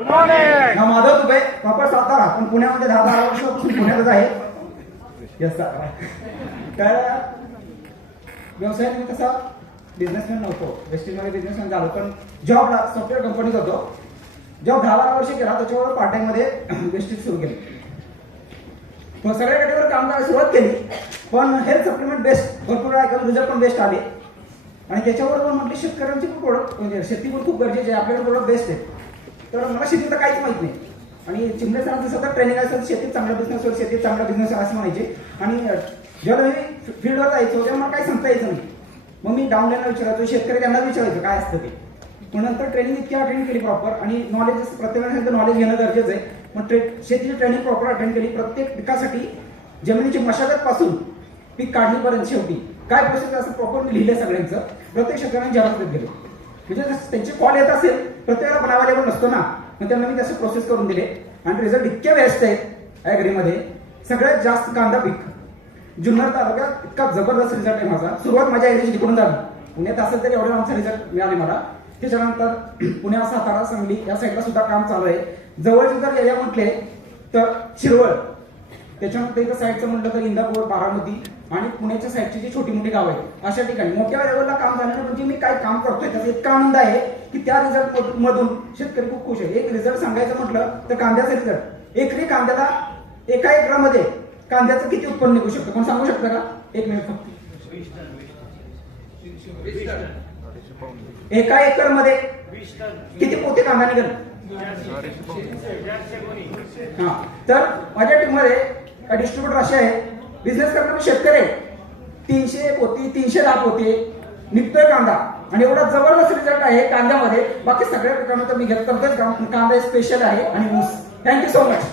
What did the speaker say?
ना माधव तुबे प्रॉपर सातारा पण पुण्यामध्ये दहा बारा वर्षापासून पुण्यातच आहे. यस तर व्यवसायात मी तसा बिझनेसमॅन नव्हतो. वेस्टिंगमध्ये बिझनेसमॅन झालो पण जॉबला सॉफ्टवेअर कंपनीत होतो. जॉब दहा बारा वर्ष केला त्याच्यावर पार्ट टाइममध्ये वेस्टिंग सुरू केली. मग सगळ्या कॅटेगरी काम करायला सुरुवात केली. पण हेल्थ सप्लिमेंट बेस्ट भरपूर ऐकून रिझल्ट पण बेस्ट आले. आणि त्याच्यावर पण म्हटले शेतकऱ्यांची पण प्रोडक्ट म्हणजे शेती पण खूप गरजेची आहे. आपल्याकडे प्रोडक्ट बेस्ट आहे. तर मला शेतीचं काहीच माहीत नाही. आणि चिमणे सरांचं सतत ट्रेनिंग असेल शेतीत चांगला बिझनेस होईल शेतीत चांगला बिझनेस असं म्हणायचे. आणि जेव्हा मी फील्डवर जायचो तेव्हा मला काही सांगता यायचं नाही. मग मी डाऊनलाईनला विचारायचो शेतकरी त्यांना विचारायचो काय असतं ते. मग नंतर ट्रेनिंग इतकी अटेंड केली प्रॉपर आणि नॉलेज प्रत्येकाने नॉलेज घेणं गरजेचं आहे. मग ट्रे शेतीची ट्रेनिंग प्रॉपर अटेंड केली प्रत्येक पिकासाठी जमिनीची मशागत पासून पीक काढणीपर्यंत शेवटी. काय प्रोसेस असं प्रॉपर लिहिलं सगळ्यांचं. प्रत्येक शेतकऱ्यांनी जबाबदार गेलो म्हणजे त्यांचे कॉल येत असेल प्रत्येकाला बनावा असतो ना मग त्यांना मी त्याचे प्रोसेस करून दिले. आणि रिझल्ट इतक्या व्यस्त आहेत ॲग्रीमध्ये सगळ्यात जास्त कांदा पीक. जुन्नर तालुक्यात इतका जबरदस्त रिझल्ट आहे माझा. सुरुवात माझ्या एरियाची तिकडून झाली. पुण्यात असेल तरी एवढा आमचा रिझल्ट मिळाले मला. त्याच्यानंतर पुण्या सातारा सांगली या साईडला सुद्धा काम चालू आहे. जवळचे जर एरिया म्हटले तर शिरवळ. त्याच्यानंतर इथं साईडचं म्हटलं तर इंदापूर बारामती आणि पुण्याच्या साईडची जी छोटी मोठी गाव आहेत अशा ठिकाणी. मोठ्या लेवलला काम झाल्यानं म्हणजे मी काय काम करतोय त्याचा इतका आनंद आहे की त्या रिझल्ट मधून शेतकरी खूप खुश आहे एक रिझल्ट सांगायचं म्हटलं तर कांद्याचा रिझल्ट एकरी कांद्याला एका एकरामध्ये कांद्याचं किती उत्पन्न निघू शकतं? कोण सांगू शकतं का? एक मिनिट फक्त. एका एकरमध्ये किती पोते कांदा निघेल? हा. तर माझ्या टीम का डिस्ट्रीब्युटर असे आहेत बिझनेस करणारे शेतकरी आहेत. तीनशे पोती तीनशे दहा होते निघतोय कांदा. आणि एवढा जबरदस्त रिझल्ट आहे कांद्यामध्ये. बाकी सगळ्या पिकांना तर मी घेत करतोय. कांदा स्पेशल आहे आणि ऊस. Thank you so much